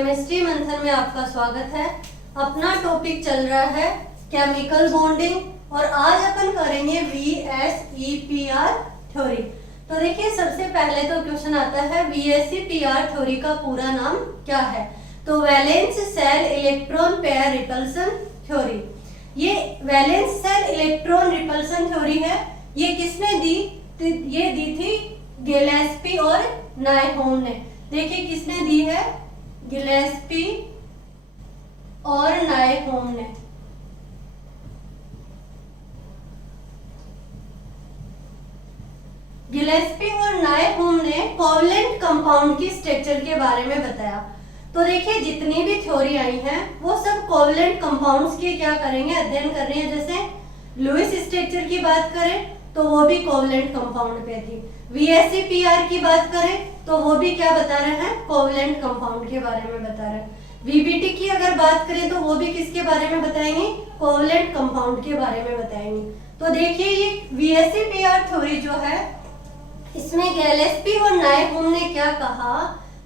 Chemistry मंथन में आपका स्वागत है। अपना टॉपिक चल रहा है केमिकल बॉन्डिंग और आज अपन करेंगे VSEPR थ्योरी। तो देखिए सबसे पहले तो क्वेश्चन आता है VSEPR थ्योरी का पूरा नाम क्या है। तो valence shell electron pair repulsion theory. ये valence shell electron repulsion theory है। ये किसने दी? ये दी थी गिलेस्पी और नायहोम ने। देखिए किसने दी है? गिलेस्पी और नायहोम ने। गिलेस्पी और नायहोम ने कोवलेंट कंपाउंड की स्ट्रक्चर के बारे में बताया। तो देखिए जितनी भी थ्योरी आई हैं वो सब कोवलेंट कंपाउंड्स की क्या करेंगे, अध्ययन कर रही है। जैसे लुईस स्ट्रक्चर की बात करें तो वो भी कोवलेंट कंपाउंड पे थी। VSEPR की बात करें तो वो भी क्या बता रहे हैं? कोवलेंट कंपाउंड के बारे में बता रहे हैं। VBT की अगर बात करें तो वो भी किसके बारे में बताएंगे? कोवलेंट कंपाउंड के बारे में बताएंगे। तो देखिए ये VSEPR थ्योरी जो है इसमें गिलेस्पी और नायहोम ने क्या कहा,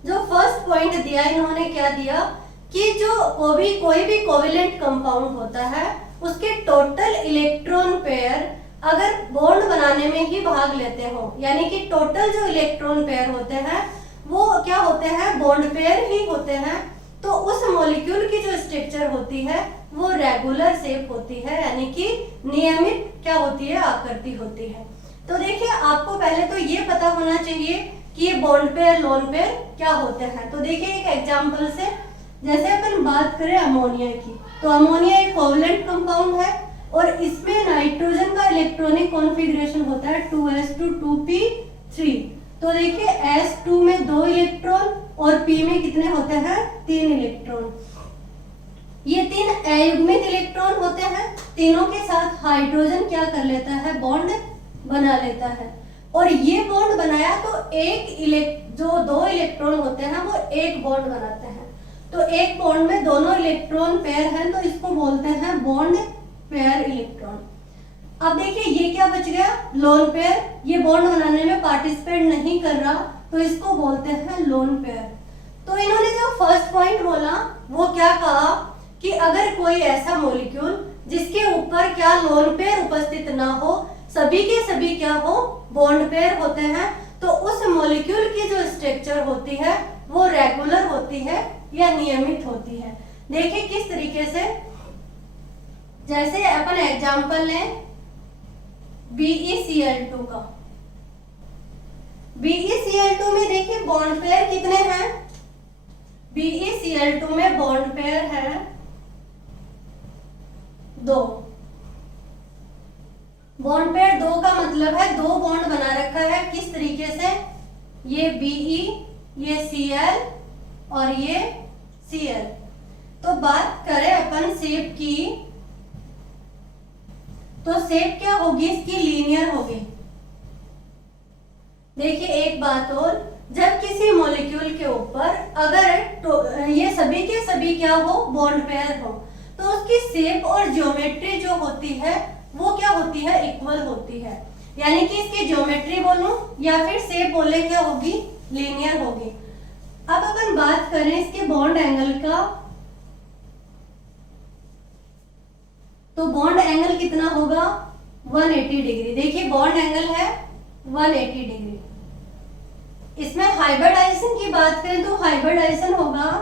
जो फर्स्ट पॉइंट दिया इन्होंने क्या दिया कि जो कोई भी कोवलेंट कंपाउंड होता है उसके टोटल इलेक्ट्रॉन पेयर अगर बॉन्ड बनाने में ही भाग लेते हो, यानी कि टोटल जो इलेक्ट्रॉन पेयर होते हैं वो क्या होते हैं? बॉन्ड पेयर ही होते हैं। तो उस मॉलिक्यूल की जो स्ट्रक्चर होती है वो रेगुलर शेप होती है, यानी कि नियमित क्या होती है? आकृति होती है। तो देखिए आपको पहले तो ये पता होना चाहिए कि ये बॉन्ड पेयर लोन पेयर क्या होते हैं। तो देखिए एक एग्जांपल से, जैसे अपन बात करें अमोनिया की, तो अमोनिया एक कोवलेंट कंपाउंड है और इसमें नाइट्रोजन का इलेक्ट्रॉनिक कॉन्फ़िगरेशन होता है 2s2 2p3। तो देखिए s2 में 2 इलेक्ट्रॉन और p में कितने होते हैं? 3 इलेक्ट्रॉन। ये 3 अयुग्मित इलेक्ट्रॉन होते हैं। तीनों के साथ हाइड्रोजन क्या कर लेता है? बॉन्ड बना लेता है। और ये बॉन्ड बनाया तो जो 2 इलेक्ट्रॉन होते हैं वो एक बॉन्ड बनाते हैं। तो एक बॉन्ड में दोनों इलेक्ट्रॉन पेयर हैं तो इसको बोलते हैं बॉन्ड पेयर इलेक्ट्रॉन। अब देखिए ये क्या बच गया? Lone pair. ये बॉन्ड बनाने में पार्टिसिपेट नहीं कर रहा तो इसको बोलते हैं लोन पेयर। तो इन्होंने जो फर्स्ट पॉइंट बोला वो क्या कहा कि अगर कोई ऐसा मॉलिक्यूल जिसके ऊपर क्या लोन पेयर उपस्थित ना हो, सभी के सभी क्या हो? बॉन्ड पेयर होते हैं, तो उस मॉलिक्यूल की जो स्ट्रक्चर होती है वो रेगुलर होती है या नियमित होती है। देखिए किस तरीके से, जैसे अपन एग्जांपल लें BeCl2 का। BeCl2 में देखिए बॉन्ड पेयर कितने हैं? BeCl2 में बॉन्ड पेयर है 2। बॉन्ड पेयर 2 का मतलब है 2 बॉन्ड बना रखा है। किस तरीके से? ये Be, ये Cl और ये Cl। तो बात करें अपन शेप की, तो शेप क्या होगी इसकी? लीनियर होगी। देखिए एक बात और, जब किसी मॉलिक्यूल के ऊपर अगर ये सभी के सभी क्या हो? बॉन्ड पेयर हो, तो उसकी शेप और ज्योमेट्री जो होती है वो क्या होती है? इक्वल होती है। यानी कि इसकी ज्योमेट्री बोलूं या फिर शेप बोले क्या होगी? लीनियर होगी। अब अपन बात करें इसके बॉन्ड एंगल का, तो बॉन्ड एंगल कितना होगा? 180 डिग्री। देखिए बॉन्ड एंगल है 180 डिग्री। इसमें हाइब्रिडाइजेशन की बात करें तो हाइब्रिडाइजेशन होगा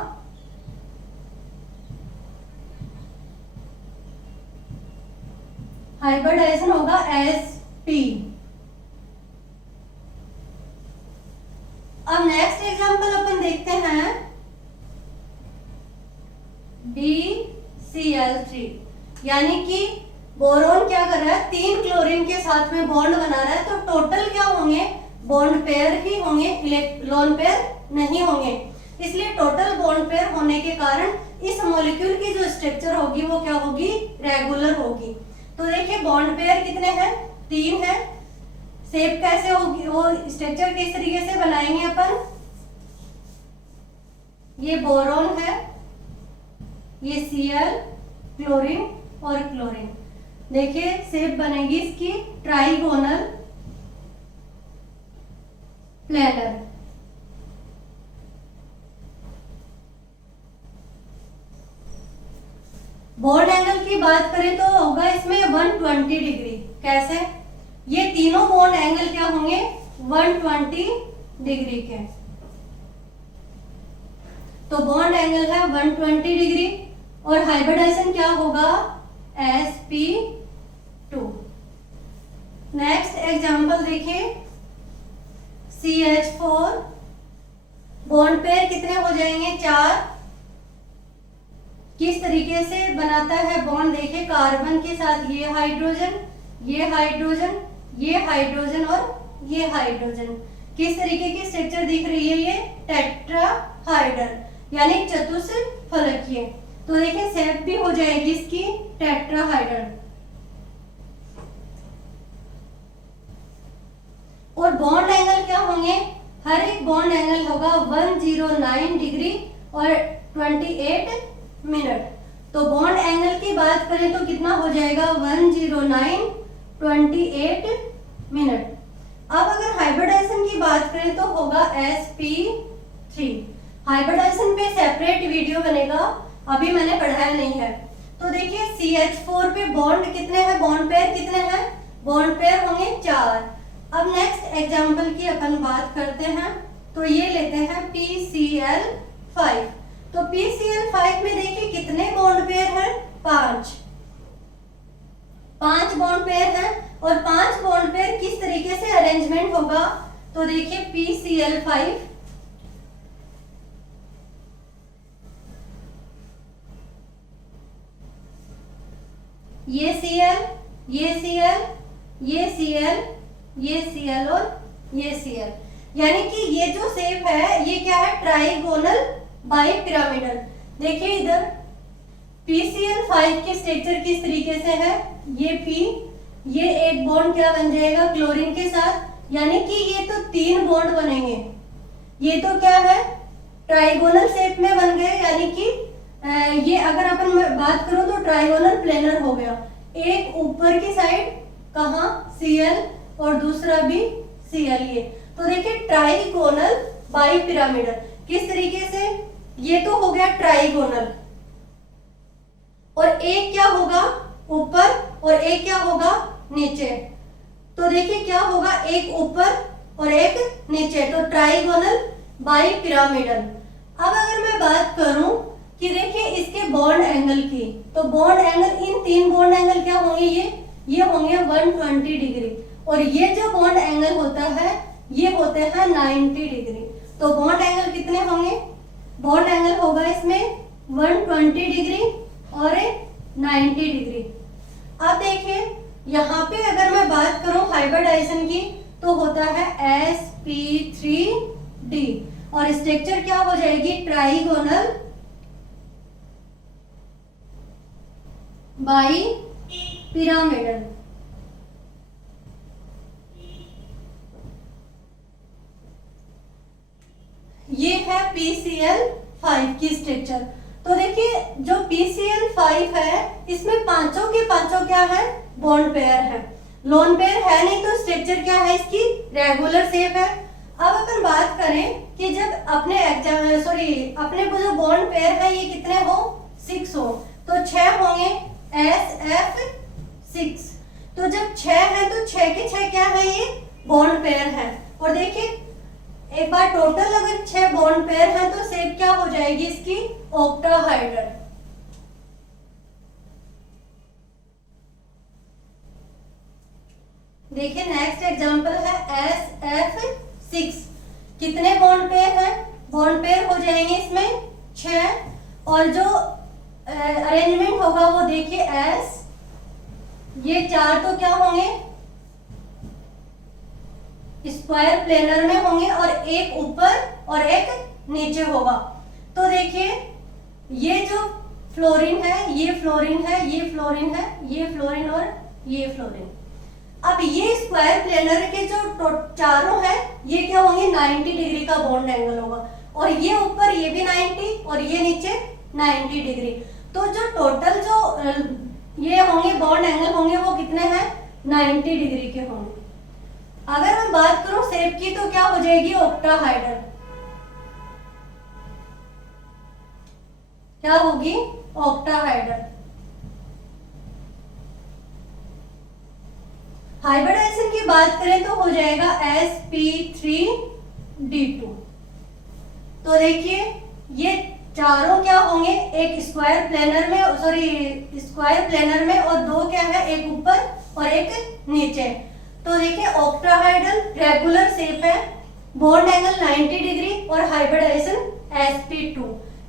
SP। अब नेक्स्ट एग्जांपल अपन देखते हैं BCl3, यानी कि बोरोन क्या कर रहा है? 3 क्लोरीन के साथ में बॉन्ड बना रहा है। तो टोटल क्या होंगे? बॉन्ड पेयर ही होंगे, लोन पेयर नहीं होंगे। इसलिए टोटल बॉन्ड पेयर होने के कारण इस मॉलिक्यूल की जो स्ट्रक्चर होगी वो क्या होगी? रेगुलर होगी। तो देखिए बॉन्ड पेयर कितने हैं? 3 है। शेप कैसे होगी? वो स्ट्रक्चर किस तरीके से बनाएंगे अपन? ये बोरोन है, ये Cl, क्लोरीन और क्लोरीन। देखिए शेप बनेगी इसकी ट्राइगोनल प्लेनर। बॉन्ड एंगल की बात करें तो होगा इसमें 120 डिग्री। कैसे? ये तीनों बॉन्ड एंगल क्या होंगे? 120 डिग्री के। तो बॉन्ड एंगल है 120 डिग्री और हाइब्रिडाइजेशन क्या होगा? sp2। नेक्स्ट एग्जांपल देखिए, CH4 बॉन्ड पेयर कितने हो जाएंगे? 4। किस तरीके से बनाता है बॉन्ड? देखिए, कार्बन के साथ ये हाइड्रोजन, ये हाइड्रोजन, ये हाइड्रोजन और ये हाइड्रोजन। किस तरीके की स्ट्रक्चर दिख रही है? ये टेट्राहाइड्रल यानी चतुष्फलकीय। तो देखिए शेप भी हो जाएगी इसकी टेट्राहाइड्रल। और बॉन्ड एंगल क्या होंगे? हर एक बॉन्ड एंगल होगा 109 डिग्री और 28 मिनट। तो बॉन्ड एंगल की बात करें तो कितना हो जाएगा? 109 28 मिनट। अब अगर हाइब्रिडाइजेशन की बात करें तो होगा sp3। हाइब्रिडाइजेशन पे सेपरेट वीडियो बनेगा, अभी मैंने पढ़ाया नहीं है। तो देखिए CH4 पे बॉन्ड कितने हैं? बॉन्ड पेयर कितने हैं? बॉन्ड पेयर होंगे 4। अब नेक्स्ट एग्जांपल की अपन बात करते हैं, तो ये लेते हैं PCl5। तो PCl5 में देखिए कितने बॉन्ड पेयर हैं? 5 बॉन्ड पेयर हैं। और 5 बॉन्ड पेयर किस तरीके से अरेंजमेंट होगा? तो देखिए PCl5 ये Cl, ये Cl, ये Cl, ये Cl और ये Cl, यानी कि ये जो शेप है ये क्या है? Trigonal bipyramidal. देखिए इधर PCl5 की स्ट्रक्चर किस तरीके से है? ये P, ये एक बॉन्ड क्या बन जाएगा? क्लोरीन के साथ, यानी कि ये तो 3 बॉन्ड बनेंगे। ये तो क्या है? ट्राइगोनल शेप में बन गए, यानी कि ये अगर अपन बात करूं तो ट्राइगोनल प्लेनर हो गया। एक ऊपर की साइड कहां? Cl और दूसरा भी Cl। तो देखिए ट्राइगोनल बाइपिरामिडल किस तरीके से? ये तो हो गया ट्राइगोनल, और एक क्या होगा? ऊपर और एक क्या होगा? नीचे। तो देखिए क्या होगा? एक ऊपर और एक नीचे, तो ट्राइगोनल बाइपिरामिडल। अब अगर मैं बात करूं कि देखिए इसके बॉन्ड एंगल की, तो बॉन्ड एंगल, इन 3 बॉन्ड एंगल क्या होंगे? ये होंगे 120 डिग्री, और ये जो बॉन्ड एंगल होता है ये होते हैं 90 डिग्री। तो बॉन्ड एंगल कितने होंगे? बॉन्ड एंगल होगा इसमें 120 डिग्री और 90 डिग्री। अब देखिए यहाँ पे अगर मैं बात करूं हाइब्रिडाइजेशन की तो होता है sp3d, और स्ट्रक्चर क्या हो जाएगी? Trigonal bipyramidal. ये है PCl5 की स्ट्रक्चर। तो देखिए जो PCl5 है इसमें पांचों के पांचों क्या है? बॉन्ड पेयर है। लोन पेयर है नहीं, तो स्ट्रक्चर क्या है इसकी? रेगुलर शेप है। अब अपन बात करें कि जब अपने को जो बॉन्ड पेयर है ये कितने हो? 6 हो, तो 6 होंगे SF6। तो जब 6 है तो 6 के 6 क्या है? ये बॉन्ड पेयर है। और देखिए एक बार टोटल अगर 6 बॉन्ड पेयर हैं तो शेप क्या हो जाएगी इसकी? ऑक्टाहाइड्रल। देखिए नेक्स्ट एग्जांपल है SF6। कितने बॉन्ड पेयर हैं? बॉन्ड पेयर हो जाएंगे इसमें 6, और जो अरेंजमेंट होगा वो देखिए S, ये 4 तो क्या होंगे? स्क्वायर प्लेनर में होंगे, और एक ऊपर और एक नीचे होगा। तो देखिए ये जो फ्लोरीन है, ये फ्लोरीन है, ये फ्लोरीन है, ये फ्लोरीन और ये फ्लोरीन। अब ये स्क्वायर प्लेनर के जो चारों हैं ये क्या होंगे? 90 डिग्री का बॉन्ड एंगल होगा, और ये ऊपर ये भी 90 और ये नीचे 90 डिग्री। तो जो टोटल जो ये होंगे बॉन्ड एंगल होंगे वो कितने हैं? 90 डिग्री के होंगे। अगर मैं बात करूं शेप की तो क्या हो जाएगी? ऑक्टाहाइड्रल। क्या होगी? ऑक्टाहाइड्रल। हाइब्रिडाइजेशन की बात करें तो हो जाएगा sp3d2। तो देखिए ये चारों क्या होंगे, एक स्क्वायर प्लेनर में, स्क्वायर प्लेनर में, और दो क्या है, एक ऊपर और एक नीचे। तो देखिए ऑक्टाहाइड्रल रेगुलर शेप है, बॉन्ड एंगल 90 डिग्री और हाइब्रिडाइजेशन sp2।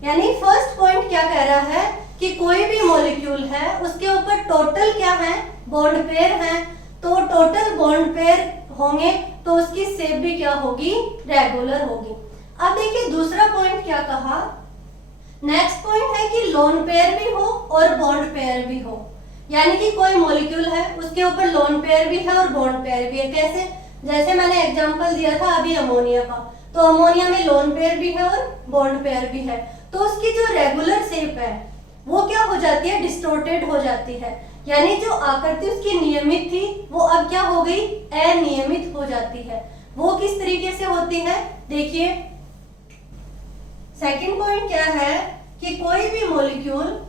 यानी फर्स्ट पॉइंट क्या कह रहा है कि कोई भी मॉलिक्यूल है उसके ऊपर टोटल क्या है, बॉन्ड पेयर है। तो टोटल बॉन्ड पेयर होंगे तो उसकी शेप भी क्या होगी, रेगुलर होगी। अब देखिए दूसरा पॉइंट क्या कहा, नेक्स्ट पॉइंट है कि लोन पेयर भी हो और बॉन्ड पेयर भी हो। यानी कि कोई मॉलिक्यूल है उसके ऊपर लोन पेयर भी है और बॉन्ड पेयर भी है। कैसे, जैसे मैंने एग्जांपल दिया था अभी अमोनिया का, तो अमोनिया में लोन पेयर भी है और बॉन्ड पेयर भी है। तो उसकी जो रेगुलर शेप है वो क्या हो जाती है, डिस्टोर्टेड हो जाती है। यानी जो आकृति उसकी नियमित थी वो अब क्या हो गई, अनियमित हो जाती है। वो किस तरीके से होती है, देखिए सेकंड पॉइंट क्या है कि कोई भी मॉलिक्यूल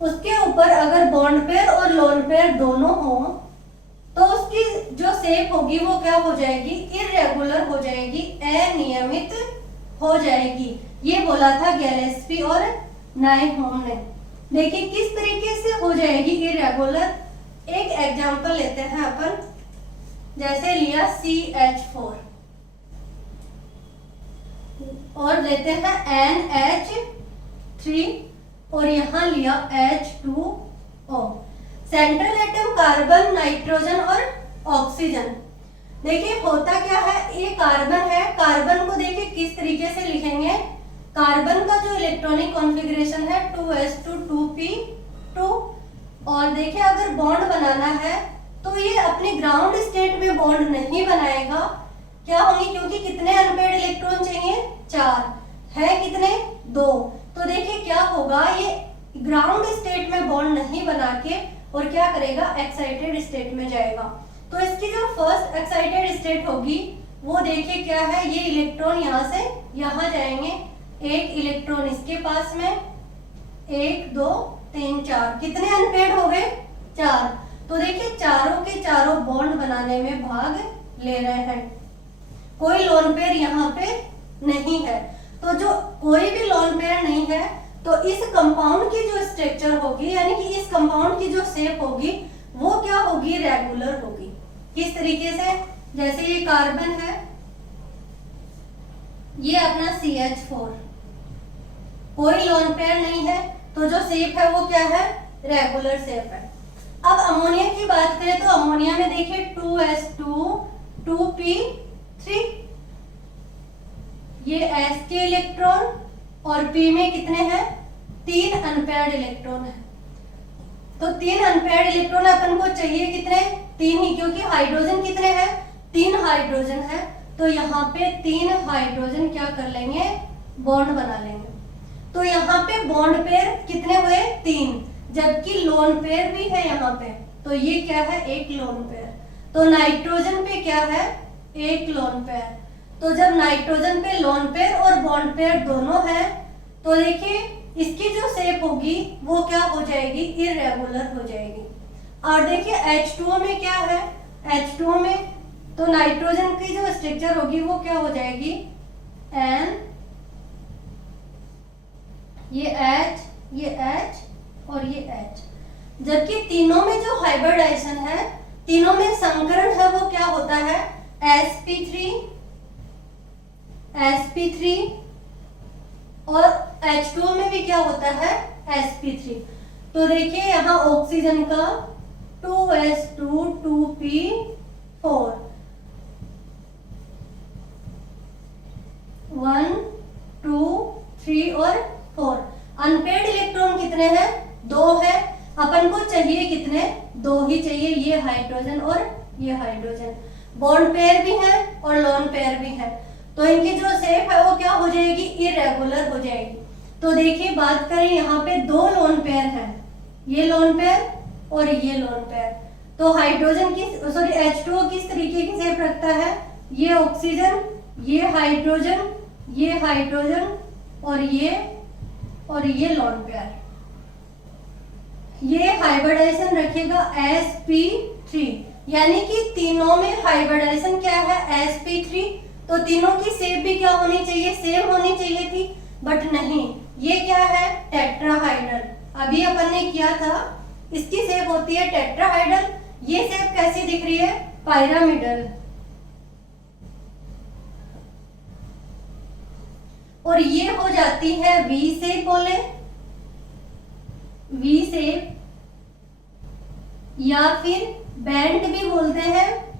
उसके ऊपर अगर बॉन्ड पेयर और लोन पेयर दोनों हो तो उसकी जो शेप होगी वो क्या हो जाएगी, इरेगुलर हो जाएगी, अनियमित हो जाएगी। ये बोला था गैलेस्पी और नाइहोम ने। देखिए किस तरीके से हो जाएगी इरेगुलर। एक एग्जांपल लेते हैं अपन, जैसे लिया CH4 और लेते हैं NH3 और यहाँ लिया H2O। Central atom carbon, nitrogen और ऑक्सीजन। देखिए होता क्या है, ये कार्बन है, कार्बन को देखिए किस तरीके से लिखेंगे, कार्बन का जो इलेक्ट्रॉनिक कॉन्फ़िगरेशन है 2s2 2p2। और देखिए अगर बॉन्ड बनाना है तो ये अपने ग्राउंड स्टेट में बॉन्ड नहीं बनाएगा, क्या होंगे, क्योंकि कितने अनपेयर्ड इलेक्ट्रॉन चाहिए, 4 है, कितने, 2। तो देखिए क्या होगा, ये ग्राउंड स्टेट में बॉन्ड नहीं बना के और क्या करेगा, एक्साइटेड स्टेट में जाएगा। तो इसकी जो फर्स्ट एक्साइटेड स्टेट होगी वो देखिए क्या है, ये इलेक्ट्रॉन यहाँ से यहाँ जाएंगे, एक इलेक्ट्रॉन इसके पास में, 1 2 3 4, कितने अनपेयर्ड हो गए, 4। तो देखिए चारों के चारों बॉन्ड बनाने में भाग ले रहे हैं, कोई लोन पेयर यहाँ पे नहीं है। तो जो कोई भी लोन पेयर नहीं है तो इस कंपाउंड की जो स्ट्रक्चर होगी, यानी कि इस कंपाउंड की जो शेप होगी वो क्या होगी, रेगुलर होगी। किस तरीके से, जैसे ये कार्बन है, ये अपना CH4, कोई लोन पेयर नहीं है तो जो शेप है वो क्या है, रेगुलर शेप है। अब अमोनिया की बात करें तो अमोनिया में देखिए 2s2 2p3, ये S के इलेक्ट्रॉन और P में कितने हैं, 3 अनपेयर्ड इलेक्ट्रॉन है। तो 3 अनपेयर्ड इलेक्ट्रॉन अपन को चाहिए कितने, 3 ही, क्योंकि हाइड्रोजन कितने हैं, 3 हाइड्रोजन है। तो यहाँ पे 3 हाइड्रोजन क्या कर लेंगे, बॉन्ड बना लेंगे। तो यहाँ पे बॉन्ड पेयर कितने हुए, 3, जबकि लोन पेयर भी है यहाँ पे, तो ये क्या है, एक लोन पेयर। तो नाइट्रोजन पे क्या है, एक लोन पेयर। तो जब नाइट्रोजन पे लोन पेयर और बॉन्ड पेयर दोनों है तो देखिए इसकी जो शेप होगी वो क्या हो जाएगी, इरेगुलर हो जाएगी। और देखिए H2O में क्या है, H2O में तो नाइट्रोजन की जो स्ट्रक्चर होगी वो क्या हो जाएगी, N, ये H, ये H और ये H। जबकि तीनों में जो हाइब्रिडाइजेशन है, तीनों में संकरण है वो क्या होता है, sp3 और H2O में भी क्या होता है, sp3। तो देखिए यहाँ ऑक्सीजन का 2s2 2p4, 1 2 3 और 4। अनपेयर्ड इलेक्ट्रॉन कितने हैं, 2 है। अपन को चाहिए कितने, 2 ही चाहिए, ये हाइड्रोजन और ये हाइड्रोजन। बॉन्ड पेयर भी है और लोन पेयर भी है, तो इनकी जो शेप है वो क्या हो जाएगी, इरेगुलर हो जाएगी। तो देखिए बात करें यहाँ पे 2 लोन पेयर है, ये लोन पेयर और ये लोन पेयर। तो हाइड्रोजन की H2O किस तरीके की शेप रखता है, ये ऑक्सीजन, ये हाइड्रोजन, ये हाइड्रोजन और ये लोन पेयर ये हाइब्रिडाइजेशन रखेगा sp3, यानी कि तीनों में हाइब्रिडाइजेशन क्या है sp3, तो तीनों की शेप भी क्या होनी चाहिए, सेम होनी चाहिए थी, बट नहीं, ये क्या है टेट्राहाइड्रल। अभी अपन ने किया था, इसकी शेप होती है टेट्राहाइड्रल, ये शेप कैसी दिख रही है, पिरामिडल। और ये हो जाती है वी शेप, बोले वी शेप, या फिर बैंड भी बोलते हैं,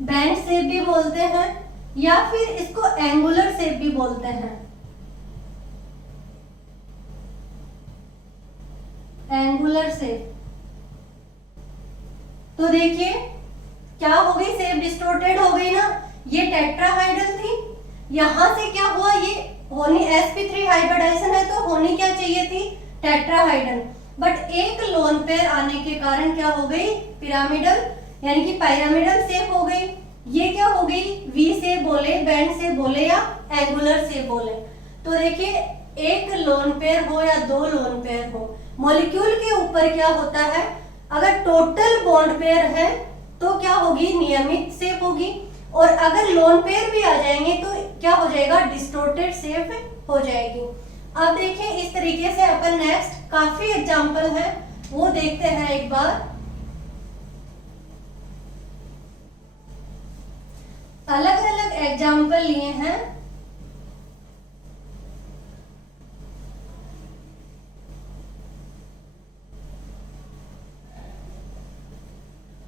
बैंड शेप भी बोलते हैं, या फिर इसको एंगुलर शेप भी बोलते हैं, एंगुलर शेप। तो देखिए क्या हो गई, शेप डिस्टोर्टेड हो गई ना, ये टेट्राहाइड्रल थी, यहां से क्या हुआ, ये होनी sp3 हाइब्रिडाइजेशन है, तो होनी क्या चाहिए थी टेट्राहाइड्रल, बट एक लोन पेयर आने के कारण क्या हो गई पिरामिडल, यानी कि पिरामिडल शेप हो गई। ये क्या हो गई, वी से बोले, बैंड से बोले, या एंगुलर से बोले। तो देखिए एक लोन पेयर हो या दो लोन पेयर हो, मॉलिक्यूल के ऊपर क्या होता है, अगर टोटल बॉन्ड पेयर है तो क्या होगी, नियमित शेप होगी, और अगर लोन पेयर भी आ जाएंगे तो क्या हो जाएगा, डिस्टोर्टेड शेप हो जाएगी। अब देखिए इस तरीके से अपन नेक्स्ट काफी एग्जांपल है वो देखते हैं एक बार। अलग अलग एग्जांपल लिए हैं,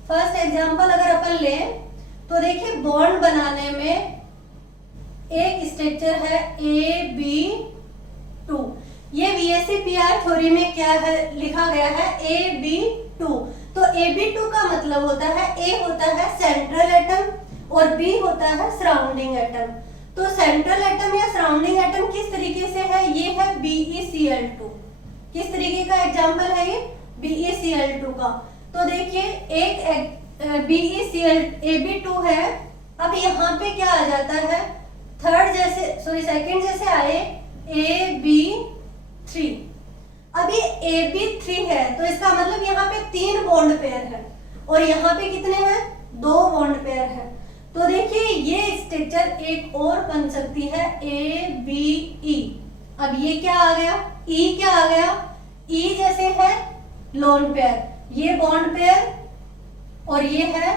फर्स्ट एग्जांपल अगर अपन लें तो देखिए बॉन्ड बनाने में एक स्ट्रक्चर है AB2, ये VSEPR थ्योरी में क्या है लिखा गया है AB2। तो AB2 का मतलब होता है, A होता है सेंट्रल एटम और B होता है सराउंडिंग एटम। तो सेंट्रल एटम या सराउंडिंग एटम किस तरीके से है, ये है BeCl2। किस तरीके का एग्जांपल है ये, BeCl2 का। तो देखिए एक AB2 है, अब यहाँ पे क्या आ जाता है, थर्ड जैसे सॉरी सेकंड जैसे आए AB3, अब ये AB3 है, तो इसका मतलब यहाँ पे 3 बॉन्ड पेयर है, और यहाँ पे कितने हैं, 2 बॉन्ड पेयर है। तो देखिए ये स्ट्रक्चर एक और बन सकती है ABE। अब ये क्या आ गया, E क्या आ गया, E जैसे है लोन पेयर, ये बॉन्ड पेयर और ये है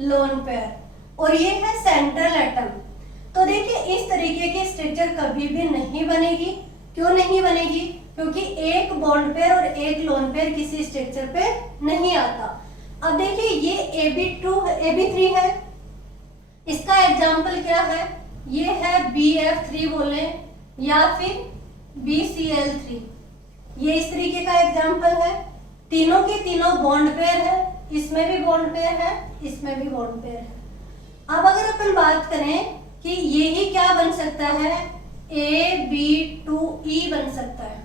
लोन पेयर, और ये है सेंट्रल एटम। तो देखिए इस तरीके की स्ट्रक्चर कभी भी नहीं बनेगी। क्यों नहीं बनेगी, क्योंकि एक बॉन्ड पेयर और एक लोन पेयर किसी स्ट्रक्चर पे नहीं आता। अब देखिए ये AB3 है, इसका एग्जाम्पल क्या है, ये है BF3 बोले या फिर BCl3, ये इस तरीके का एग्जाम्पल है। तीनों के तीनों बॉन्ड पेयर है, इसमें भी बॉन्ड पेयर है, इसमें भी बॉन्ड पेयर है। अब अगर अपन बात करें कि ये ही क्या बन सकता है, AB2E बन सकता है।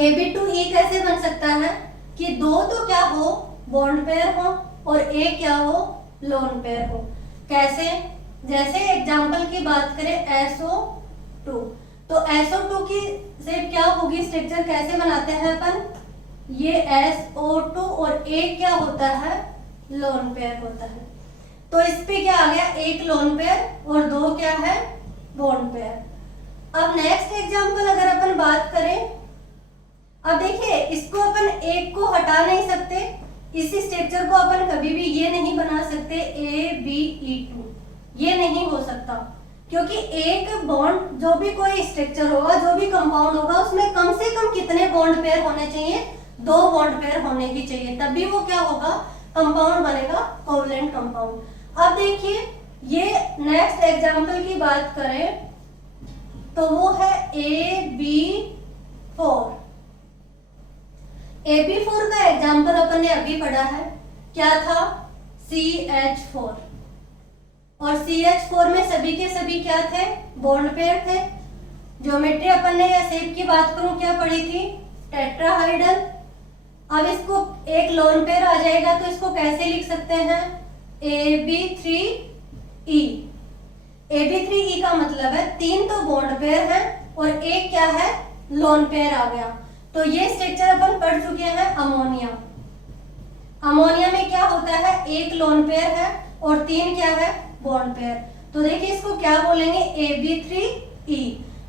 AB2E कैसे बन सकता है कि दो तो क्या हो, बॉन्ड पेयर हो, और एक क्या हो, लोन पेयर हो। कैसे, जैसे एग्जांपल की बात करें SO2, तो SO2 की शेप क्या होगी, स्ट्रक्चर कैसे बनाते हैं अपन, ये SO2 और एक क्या होता है, लोन पेयर होता है। तो इस पे क्या आ गया, एक लोन पेयर और दो क्या है, बॉन्ड पेयर। अब नेक्स्ट एग्जांपल अगर अपन बात करें, अब देखिए इसको अपन एक को हटा नहीं सकते, इसी स्ट्रक्चर को अपन कभी भी ये नहीं बना सकते ABE2, ये नहीं हो सकता, क्योंकि एक बॉन्ड, जो भी कोई स्ट्रक्चर होगा, जो भी कंपाउंड होगा, उसमें कम से कम कितने बॉन्ड पेयर होने चाहिए, 2 बॉन्ड पेयर होने ही चाहिए, तभी वो क्या होगा, कंपाउंड बनेगा, कोवलेंट कंपाउंड। अब देखिए ये नेक्स्ट एग्जांपल की बात करें तो वो है AB4। AB4 का एग्जांपल अपन ने अभी पढ़ा है, क्या था, CH4, और CH4 में सभी के सभी क्या थे, बॉन्ड पेयर थे। ज्योमेट्री अपन ने या शेप की बात करूं क्या पढ़ी थी, टेट्राहाइड्रल। अब इसको एक लोन पेयर आ जाएगा तो इसको कैसे लिख सकते हैं, AB3E। AB3E का मतलब है 3 तो बॉन्ड पेयर है और एक क्या है, लोन पेयर आ गया। तो ये स्ट्रक्चर अपन पढ़ चुके हैं अमोनिया। अमोनिया में क्या होता है, एक लोन पेयर है और 3 क्या है, बॉन्ड पेयर। तो देखिए इसको क्या बोलेंगे, AB3E,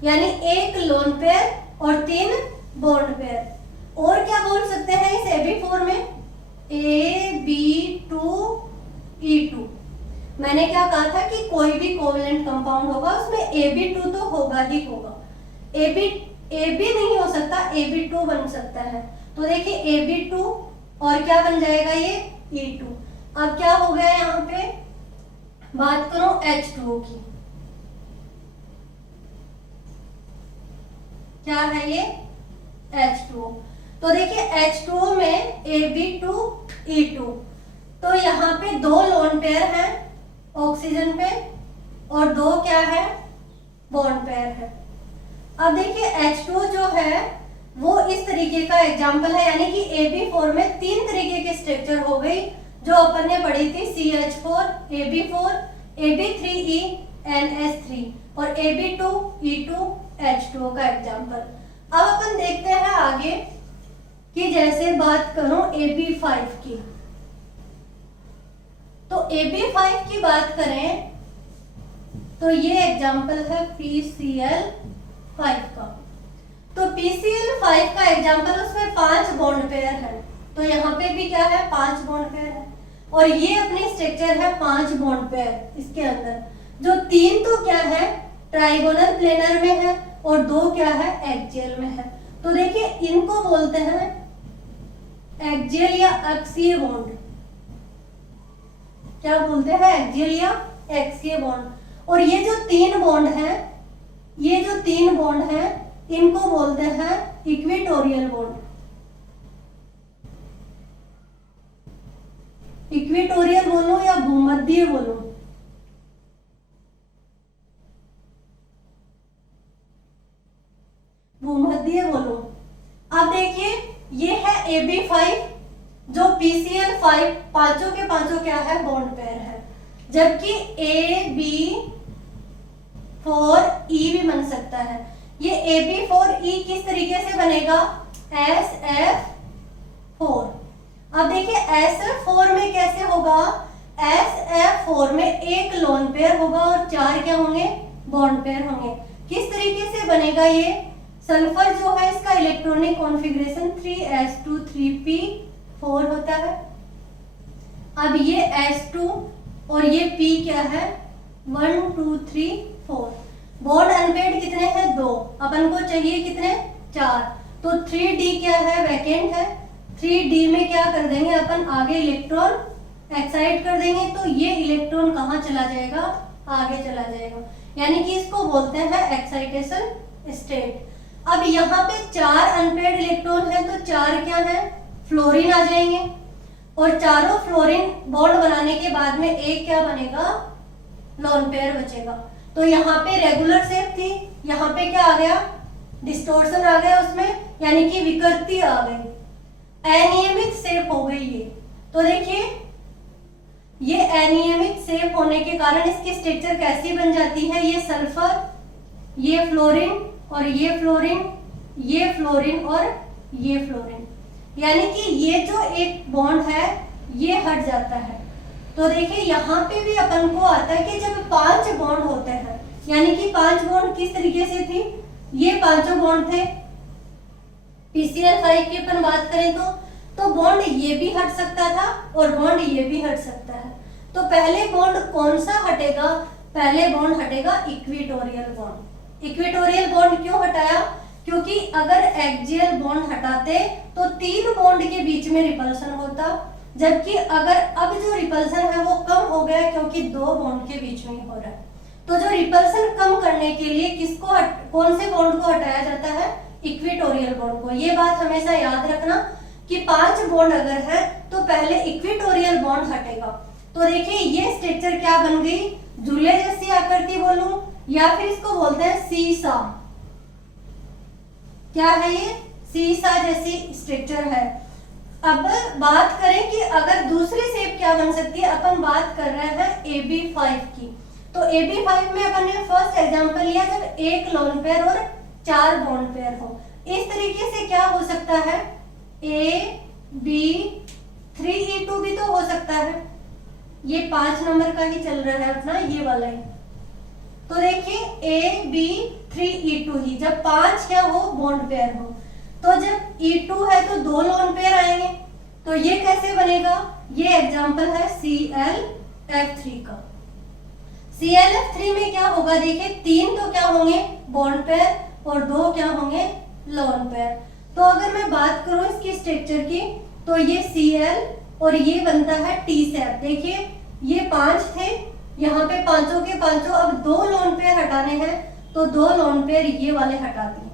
यानी एक लोन पेयर और 3 बॉन्ड पेयर। और क्या बोल सकते हैं इस AB4 में, AB2E2। मैंने क्या कहा था कि कोई भी कोवलेंट कंपाउंड होगा उसमें AB2 तो होगा ही होगा। AB नहीं हो सकता, AB2 बन सकता है। तो देखिए AB2 और क्या बन जाएगा ये E2। अब क्या हो गया यहाँ पे, बात करो H2O की, क्या है ये H2O। तो देखिए H2O में AB2E2, तो यहाँ पे 2 लोन पेयर हैं ऑक्सीजन पे और 2 क्या है, बॉन्ड पेयर है। अब देखिए H2O जो है वो इस तरीके का एग्जाम्पल है, यानी कि AB4 में 3 तरीके की स्ट्रक्चर हो गई जो अपन ने पढ़ी थी, CH4, AB4, AB3E, NH3 और AB2E2, H2O का एग्जाम्पल। अब अपन देखते हैं आगे कि जैसे बात करूं AB5 की, तो AB5 की बात करें तो ये एग्जाम्पल है PCl5 का। तो PCl5 का एग्जाम्पल, उसमें 5 बॉन्ड पेयर है, तो यहाँ पे भी क्या है, 5 बॉन्ड पेयर है और ये अपनी स्ट्रक्चर है 5 बॉन्ड पेयर। इसके अंदर जो 3 तो क्या है, ट्राइगोनल प्लेनर में है और 2 क्या है, एक्सियल में है। तो देखिए इनको बोलते हैं एक्सियल या अक्षीय बॉन्ड। क्या बोलते हैं, एक्सियल या एक्सीय बॉन्ड। और ये जो 3 बॉन्ड हैं, ये जो 3 बॉन्ड हैं इनको बोलते हैं इक्वेटोरियल बॉन्ड। इक्वेटोरियल बोलो या भूमध्यीय बोलो, भूमध्यीय बोलो। अब देखिए ये है AB5 जो PCl5, पांचों के पांचों क्या है, बॉन्ड पेयर है। जबकि AB4E भी बन सकता है। ये AB4E किस तरीके से बनेगा, SF4। अब देखिए SF4 में कैसे होगा, SF4 में एक लोन पेयर होगा और 4 क्या होंगे, बॉन्ड पेयर होंगे। किस तरीके से बनेगा ये, सल्फर जो है इसका इलेक्ट्रॉनिक कॉन्फ़िगरेशन 3s2 3p4 होता है। अब ये S2 और ये P क्या है, 1 2 3 4। बॉन्ड अनपेयर्ड कितने हैं, 2, अपन को चाहिए कितने, 4। तो 3d क्या है, वैकेंट है। 3d में क्या कर देंगे अपन, आगे इलेक्ट्रॉन एक्साइट कर देंगे, तो ये इलेक्ट्रॉन कहाँ चला जाएगा, आगे चला जाएगा, यानी कि इसको बोलते हैं एक्साइटेशन स्टेट। अब यहाँ पे 4 अनपेयर्ड इलेक्ट्रॉन है, तो 4 क्या है, फ्लोरीन आ जाएंगे और चारों फ्लोरीन बॉन्ड बनाने के बाद में एक क्या बनेगा, लोन पेयर बचेगा। तो यहाँ पे रेगुलर शेप थी, यहाँ पे क्या आ गया, डिस्टोर्शन आ गया उसमें, यानी कि विकृति आ गई, अनियमित शेप हो गई ये। तो देखिए ये अनियमित शेप होने के कारण इसकी स्ट्रक्चर कैसी बन जाती है, ये सल्फर, ये फ्लोरीन और ये फ्लोरीन, ये फ्लोरीन और ये फ्लोरीन, यानी कि ये जो एक बॉन्ड है ये हट जाता है। तो देखिए यहाँ पे भी अपन को आता है कि जब 5 बॉन्ड होते हैं, यानी कि 5 बॉन्ड किस तरीके से थी, ये 5 बॉन्ड थे। PCl5 की अपन बात करें तो बॉन्ड ये भी हट सकता था और बॉन्ड ये भी हट सकता है। तो पहले बॉन्ड कौन सा हटेगा, पहले बॉन्ड हटेगा इक्वेटोरियल बॉन्ड। इक्वेटोरियल बॉन्ड क्यों हटाया, क्योंकि अगर एक्सियल बॉन्ड हटाते तो 3 बॉन्ड के बीच में रिपल्सन होता, जबकि अगर अब जो रिपल्सन है वो कम हो गया क्योंकि 2 बॉन्ड के बीच में हो रहा है। तो जो रिपल्सन कम करने के लिए कौन से बॉन्ड को हटाया जाता है, इक्वेटोरियल बॉन्ड को। ये बात हमेशा याद रखना कि 5 बॉन्ड अगर है तो पहले इक्वेटोरियल बॉन्ड हटेगा। तो देखिए ये स्ट्रक्चर क्या बन गई, झूले जैसी आकृति बोलूं या फिर इसको बोलते हैं सीसा। क्या है ये, सीसा जैसी स्ट्रक्चर है। अब बात करें कि अगर दूसरी शेप क्या बन सकती है, अपन बात कर रहे हैं AB5 की। तो AB5 में अपन ने फर्स्ट एग्जांपल लिया जब एक लोन पेयर और 4 बॉन्ड पेयर हो। इस तरीके से क्या हो सकता है, AB3E2 भी तो हो सकता है। ये 5 नंबर का ही चल रहा है अपना ये वाला ही। तो देखिए AB3E2 ही, जब 5 क्या हो, बॉन्ड पेयर हो। तो जब E2 है तो 2 लोन पेयर आएंगे। तो ये कैसे बनेगा, ये एग्जांपल है ClF3 का। ClF3 में क्या होगा, देखिए 3 तो क्या होंगे, बॉन्ड पेयर, और 2 क्या होंगे, लोन पेयर। तो अगर मैं बात करूं इसकी स्ट्रक्चर की, तो ये Cl और ये बनता है T7। देखिए ये 5 थे, यहाँ पे पांचों के पांचों, अब 2 लोन पेयर हटाने हैं तो 2 लोन पेयर ये वाले हटा दिए,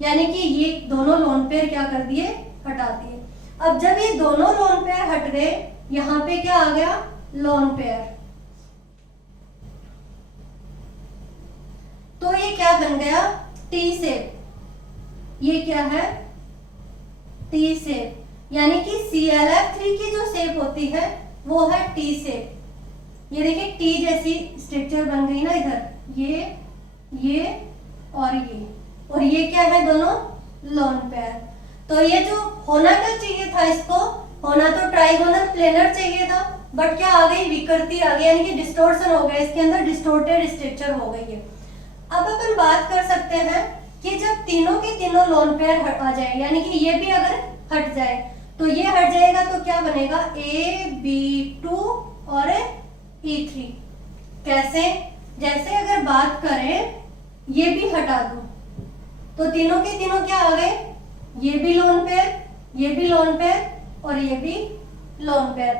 यानी कि ये दोनों लोन पेयर क्या कर दिए, हटा दिए। अब जब ये दोनों लोन पेयर हट गए, यहाँ पे क्या आ गया, लोन पेयर। तो ये क्या बन गया, टी शेप। ये क्या है, टी शेप, यानी कि ClF3 की जो शेप होती है वो है टी शेप। ये देखिए टी जैसी स्ट्रक्चर बन गई ना इधर, ये और ये क्या है, दोनों लोन पेयर। तो ये जो होना क्या चाहिए था, इसको होना तो ट्राइगोनल प्लेनर चाहिए था, बट क्या आ गई, विकृति आ गई, यानी कि डिस्टोर्शन हो गया, इसके अंदर डिस्टोर्टेड स्ट्रक्चर हो गई है। अब अपन बात कर सकते हैं कि जब तीनों के तीनों लोन पेयर आ जाए, यानी कि ये भी अगर हट जाए, तो ये हट जाएगा तो क्या बनेगा, AB2 और E3। कैसे, जैसे अगर बात करें, ये भी हटा दूं तो तीनों के तीनों क्या आ गए, ये भी लोन पेयर, ये भी लोन पेयर और ये भी लोन पेयर।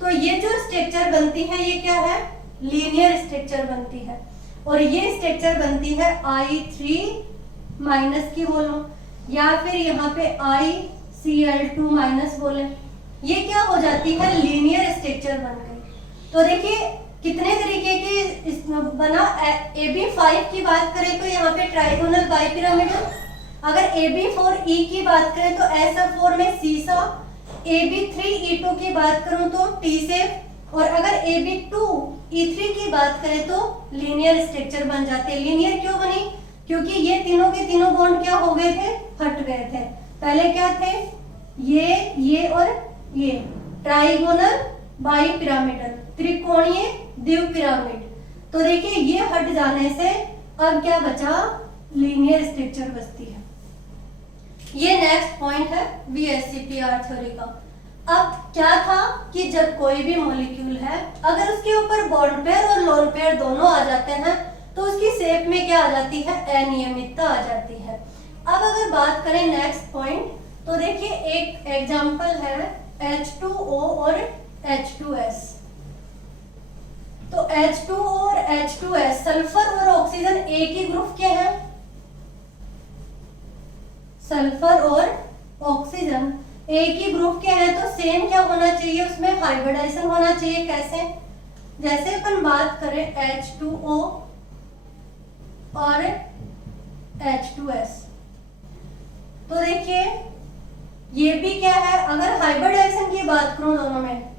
तो ये जो स्ट्रक्चर बनती है ये क्या है, लीनियर स्ट्रक्चर बनती है, और ये स्ट्रक्चर बनती है I3 माइनस की बोलो, या फिर यहाँ पे ICl2 माइनस बोले, ये क्या हो जाती है, लीनियर स्ट्रक्चर बन गई। तो देखिए कितने तरीके की बना। AB5 की बात करें तो यहाँ पे ट्राइगोनल बाइपिरामिडल, अगर AB4E की बात करें तो SF4 में सीसा, AB3E2 की बात करूं तो टी शेप, और अगर AB2E3 की बात करें तो लीनियर स्ट्रक्चर बन जाते हैं। लीनियर क्यों बनी, क्योंकि ये तीनों के तीनों बॉन्ड क्या हो गए थे, हट गए थे। पहले क्या थे, ये और ये, ट्राइगोनल बाइपिरामिडल, त्रिकोणीय द्विपिरामिड। तो देखिए ये हट जाने से अब क्या बचा, लीनियर स्ट्रक्चर बचती है। ये नेक्स्ट पॉइंट है VSEPR थ्योरी का। अब क्या था कि जब कोई भी मॉलिक्यूल है, अगर उसके ऊपर बॉन्ड पेयर और लोन पेयर दोनों आ जाते हैं तो उसकी शेप में क्या आ जाती है, अनियमितता आ जाती है। अब अगर बात करें नेक्स्ट पॉइंट, तो देखिए एक एग्जांपल है H2O और H2S। तो H2O और H2S, सल्फर और ऑक्सीजन एक ही ग्रुप के हैं, सल्फर और ऑक्सीजन एक ही ग्रुप के हैं, तो सेम क्या होना चाहिए, उसमें हाइब्रिडाइजेशन होना चाहिए। कैसे, जैसे अपन बात करें H2O और H2S, तो देखिए ये भी क्या है, अगर हाइब्रिडाइजेशन की बात करूं दोनों में,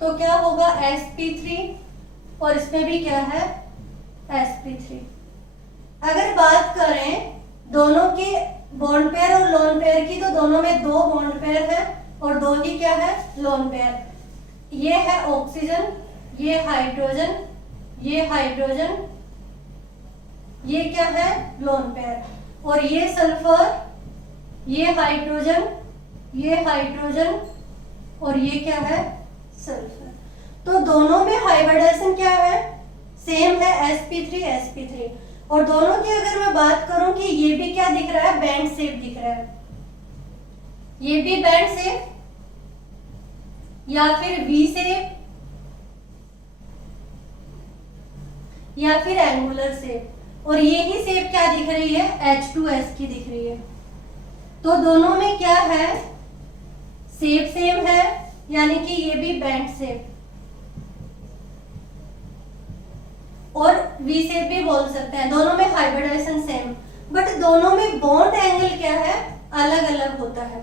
तो क्या होगा sp3, और इसमें भी क्या है sp3। अगर बात करें दोनों के बॉन्ड पेयर और लोन पेयर की, तो दोनों में 2 बॉन्ड पेयर है और 2 ही क्या है, लोन पेयर। ये है ऑक्सीजन, ये हाइड्रोजन, ये हाइड्रोजन, ये क्या है, लोन पेयर, और ये सल्फर, ये हाइड्रोजन, ये हाइड्रोजन, और ये क्या है, सल्फर। तो दोनों में हाइब्रिडाइजेशन क्या है, सेम है, sp3 sp3। और दोनों की अगर मैं बात करूं कि ये भी क्या दिख रहा है, बैंड शेप दिख रहा है, ये भी बैंड शेप या फिर वी शेप या फिर एंगुलर शेप, और ये ही शेप क्या दिख रही है, H2S की दिख रही है। तो दोनों में क्या है, शेप सेम है, यानी कि ये भी बैंड शेप और वी शेप भी बोल सकते हैं। दोनों में हाइब्रिडाइजेशन सेम, बट दोनों में बॉन्ड एंगल क्या है, अलग अलग होता है।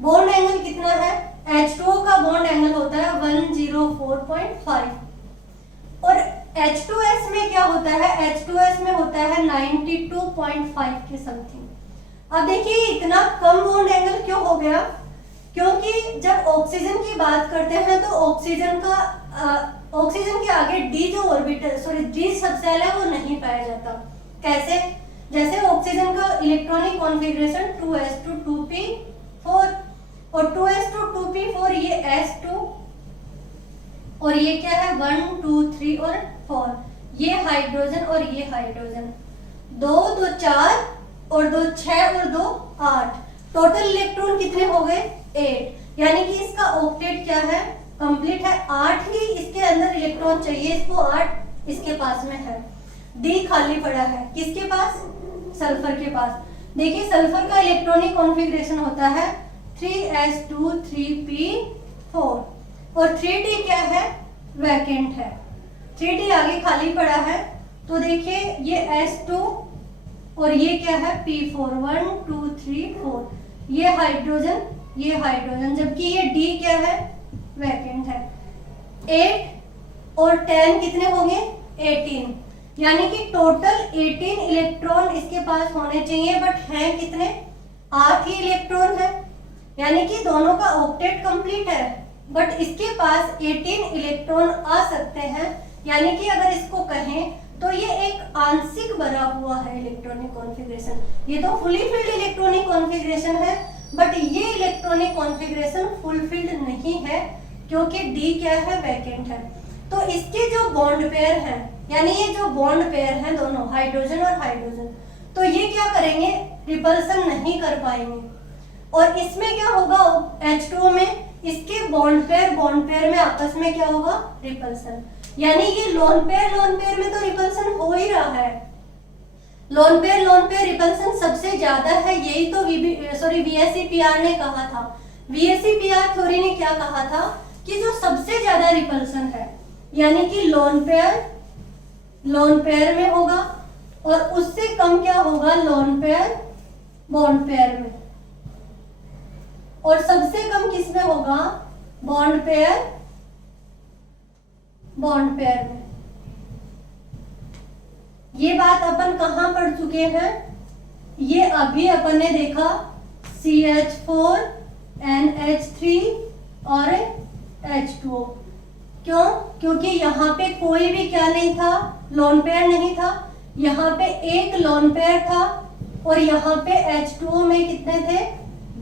बॉन्ड एंगल कितना है, H2O का बॉन्ड एंगल होता है 104.5 और H2S में क्या होता है, H2S में होता है 92.5 के समथिंग। अब देखिए इतना कम बॉन्ड एंगल क्यों हो गया, क्योंकि जब ऑक्सीजन की बात करते हैं तो ऑक्सीजन के आगे डी जो ऑर्बिटल डी सबसेल है वो नहीं पाया जाता। कैसे, जैसे ऑक्सीजन का इलेक्ट्रॉनिक कॉन्फ़िगरेशन 2s2 2p4 और 2s2 2p4 ये s2 और ये क्या है 1 2 3 और 4, ये हाइड्रोजन और ये हाइड्रोजन, 2 2 4 और 2 6 और 2 8, टोटल इलेक्ट्रॉन कितने हो गए 8, यानी कि इसका ऑक्टेट क्या है कंप्लीट है, 8 ही इसके अंदर इलेक्ट्रॉन चाहिए, इसको 8 इसके पास में है। डी खाली पड़ा है किसके पास, सल्फर के पास। देखिए सल्फर का इलेक्ट्रॉनिक कॉन्फ़िगरेशन होता है 3s2 3p4 और 3d क्या है वैकेंट है, 3d आगे खाली पड़ा है। तो देखिए ये s2 और ये क्या है p4 1 2 3 4, ये हाइड्रोजन, जबकि ये d क्या है वैकेंट है। 8 और 10 कितने होंगे 18, यानी कि टोटल 18 इलेक्ट्रॉन इसके पास होने चाहिए, बट हैं कितने 8 ही इलेक्ट्रॉन है, यानी कि दोनों का ऑक्टेट कंप्लीट है, बट इसके पास 18 इलेक्ट्रॉन आ सकते हैं। यानी कि अगर इसको कहें तो ये एक आंशिक भरा हुआ है इलेक्ट्रॉनिक कॉन्फ़िगरेशन, ये तो फुली फिल्ड इलेक्ट्रॉनिक कॉन्फ़िगरेशन है, बट ये इलेक्ट्रॉनिक कॉन्फ़िगरेशन फुल फिल्ड नहीं है क्योंकि डी क्या है वैकेंट है। तो इसके जो बॉन्ड पेयर हैं, यानी ये जो बॉन्ड पेयर हैं दोनों हाइड्रोजन और हाइड्रोजन, तो ये क्या करेंगे रिपल्सन नहीं कर पाएंगे, और इसमें क्या होगा H2O में इसके बॉन्ड पेयर में आपस में क्या होगा रिपल्सन, यानी ये लोन पेयर में तो रिपल्सन हो ही रहा है, लोन पेयर रिपल्सन सबसे ज्यादा है, यही तो VSEPR ने कहा था। VSEPR थ्योरी ने क्या कहा था कि जो सबसे ज्यादा रिपल्सन है यानी कि लोन पेयर में होगा, और उससे कम क्या होगा लोन पेयर बॉन्ड पेयर में, और सबसे कम किस में होगा बॉन्ड पेयर में। ये बात अपन कहां पढ़ चुके हैं, ये अभी अपन ने देखा CH4 NH3 और H2O। क्यों, क्योंकि यहाँ पे कोई भी क्या नहीं था लोन पेयर नहीं था, यहाँ पे एक लोन पेयर था, और यहाँ पे H2O में कितने थे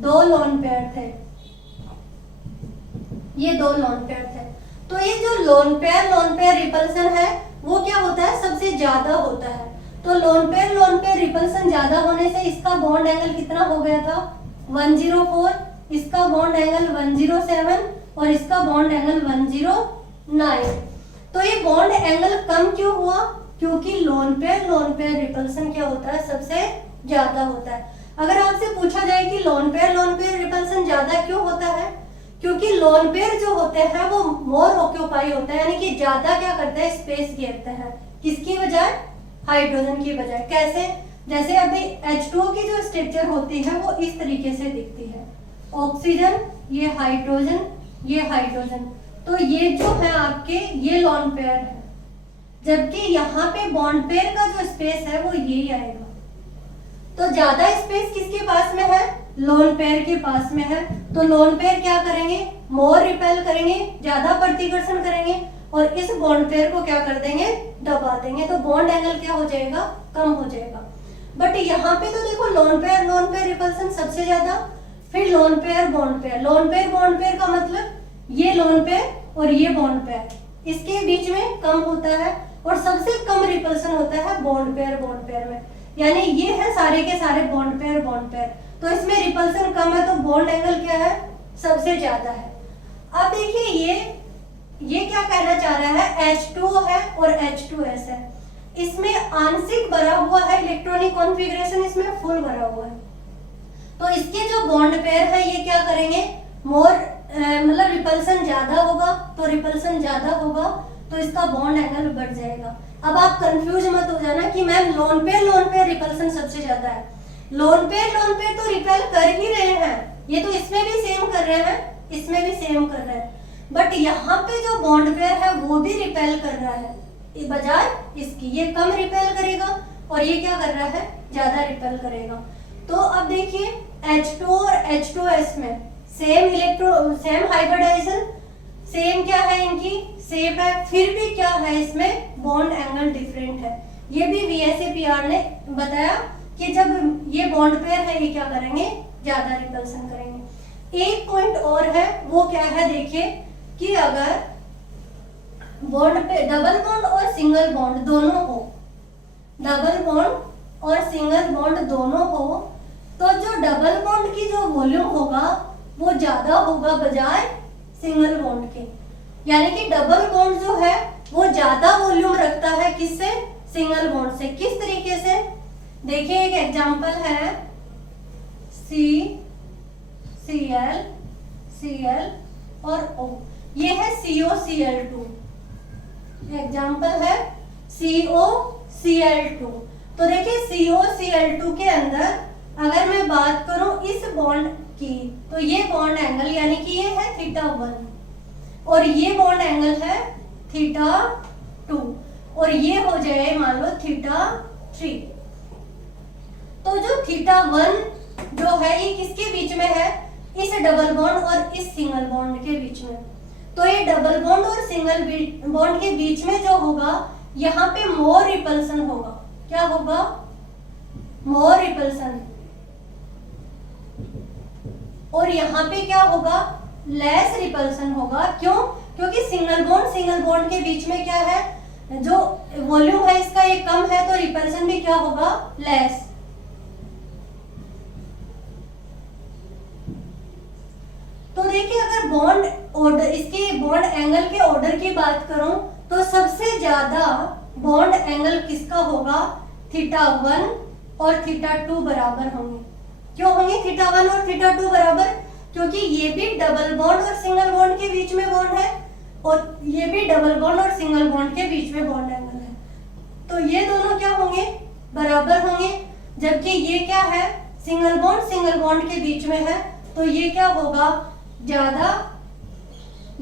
2 लोन पेयर थे, ये 2 लोन पेयर थे। तो ये जो लोन पेयर रिपल्सन है वो क्या होता है सबसे ज्यादा होता है। तो लोन पेयर रिपल्सन ज्यादा होने से इसका बॉन्ड एंगल कितना हो गया था 104, इसका बॉन्ड एंगल 107 और इसका बॉन्ड एंगल 109। तो ये बॉन्ड एंगल कम क्यों हुआ, क्योंकि लोन पेयर रिपल्सन क्या होता है सबसे ज्यादा होता है। अगर आपसे पूछा जाए कि लोन पेयर रिपल्सन ज्यादा क्यों होता है, क्योंकि लोन पेयर जो होते हैं वो मोर ऑक्यूपाई होता है, यानी कि ज्यादा क्या करते हैं स्पेस घेरते हैं, किसकी बजाय हाइड्रोजन की बजाय। कैसे, जैसे अभी H2O की जो स्ट्रक्चर होती है वो इस तरीके से दिखती है, ऑक्सीजन ये हाइड्रोजन, तो ये जो है आपके ये लोन पेयर है, जबकि यहाँ पे बॉन्ड पेयर का जो स्पेस है वो यही आएगा। तो ज्यादा स्पेस किसके पास में है लोन पेयर के पास में है, तो लोन पेयर क्या करेंगे मोर रिपेल करेंगे, ज्यादा प्रतिकर्षण करेंगे, और इस बॉन्ड पेयर को क्या कर देंगे दबा देंगे, तो बॉन्ड एंगल क्या हो जाएगा कम हो जाएगा। बट यहाँ पे तो देखो लोन पेयर रिपल्सन सबसे ज्यादा, फिर लोन पेयर बॉन्ड पेयर का मतलब ये लोन पेयर और ये बॉन्ड पेयर, इसके बीच में कम होता है, और सबसे कम रिपल्सन होता है बॉन्ड पेयर में, यानी ये है सारे के सारे बॉन्ड पेयर, तो इसमें रिपल्सन कम है, तो बॉन्ड एंगल क्या है सबसे ज्यादा है। अब देखिए ये क्या कहना चाह रहा है H2O है और H2S है, इसमें आंशिक भरा हुआ है इलेक्ट्रॉनिक कॉन्फ़िगरेशन, इसमें फुल भरा हुआ है। तो इसके जो बॉन्ड पेयर है ये क्या करेंगे मोर मतलब रिपल्सन ज्यादा होगा, तो इसका बॉन्ड एंगल बढ़ जाएगा। अब आप कंफ्यूज मत हो जाना कि मैम लोन पेयर रिपल्सन सबसे ज्यादा है, लोन पेयर तो रिपेल कर ही रहे हैं, ये तो इसमें भी सेम कर रहे हैं, बट यहाँ पे जो बॉन्ड पेयर है वो भी रिपेल कर रहा है, बजाय इसकी। ये कम रिपेल करेगा और ये क्या कर रहा है, ज्यादा रिपेल करेगा। तो अब देखिए H2 और H2S में सेम हाइब्रिडाइजेशन, सेम क्या है इनकी, सेम है, फिर भी क्या है इसमें बॉन्ड एंगल डिफरेंट है। ये भी VSEPR ने बताया कि जब ये बॉन्ड पेयर है ये क्या करेंगे, ज्यादा रिपल्सन करेंगे। एक पॉइंट और है, वो क्या है देखिए कि अगर बॉन्ड पे डबल बॉन्ड और सिंगल बॉन्ड दोनों हो, डबल बॉन्ड और सिंगल बॉन्ड दोनों हो, तो जो डबल बॉन्ड की जो वॉल्यूम होगा वो ज्यादा होगा बजाय सिंगल बॉन्ड के। यानी कि डबल बॉन्ड जो है वो ज्यादा वॉल्यूम रखता है किससे, सिंगल बॉन्ड से। किस तरीके से, देखिए एक एग्जांपल है CCl Cl और O, ये है COCl2, एग्जांपल है COCl2। तो देखिए COCl2 के अंदर अगर मैं बात करूं इस बॉन्ड की, तो ये बॉन्ड एंगल यानी कि ये है θ1 और ये बॉन्ड एंगल है θ2 और ये हो जाए मान लो θ3। तो जो θ1 जो है ये किसके बीच में है, इस डबल बॉन्ड और इस सिंगल बॉन्ड के बीच में। तो ये डबल बॉन्ड और सिंगल बॉन्ड के बीच में जो होगा यहाँ पे मोर रिपल्सन होगा। क्या होगा, मोर रिपल्सन। और यहाँ पे क्या होगा, लेस रिपल्सन होगा। क्यों, क्योंकि सिंगल बॉन्ड के बीच में क्या है, जो वॉल्यूम है इसका ये कम है, तो रिपल्सन भी क्या होगा, लेस। तो देखिए अगर बॉन्ड ऑर्डर, इसके बॉन्ड एंगल के ऑर्डर की बात करूं तो सबसे ज्यादा बॉन्ड एंगल किसका होगा, θ1 और θ2 बराबर होंगे। क्यों होंगे θ1 और θ2 बराबर, क्योंकि ये भी डबल बॉन्ड और सिंगल बॉन्ड के बीच में बॉन्ड है और ये भी डबल बॉन्ड और सिंगल बॉन्ड के बीच में बॉन्ड एंगल है। तो ये दोनों क्या होंगे, बराबर होंगे। जबकि ये क्या है, सिंगल बॉन्ड के बीच में है, तो ये क्या होगा, ज्यादा,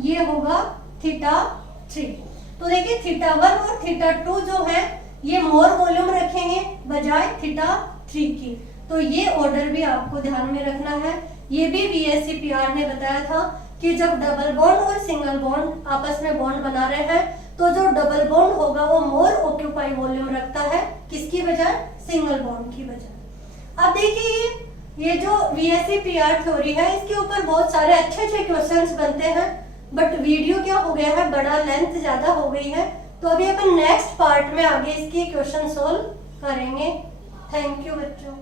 ये होगा θ3। तो देखिए θ1 और θ2 जो है ये मोर वॉल्यूम रखेंगे बजाय θ3 की। तो ये ऑर्डर भी आपको ध्यान में रखना है। ये भी VSEPR ने बताया था कि जब डबल बॉन्ड और सिंगल बॉन्ड आपस में बॉन्ड बना रहे हैं तो जो डबल बॉन्ड होगा वो मोर ऑक्यूपाई वॉल्यूम रखता है, किसकी बजाय, सिंगल बॉन्ड की बजाय। अब देखिए ये जो VSEPR थ्योरी है इसके ऊपर बहुत सारे अच्छे क्वेश्चंस बनते हैं, बट वीडियो क्या हो गया है, बड़ा लेंथ ज्यादा हो गई है। तो अभी अपन नेक्स्ट पार्ट में आगे इसके क्वेश्चन सोल्व करेंगे। थैंक यू बच्चों।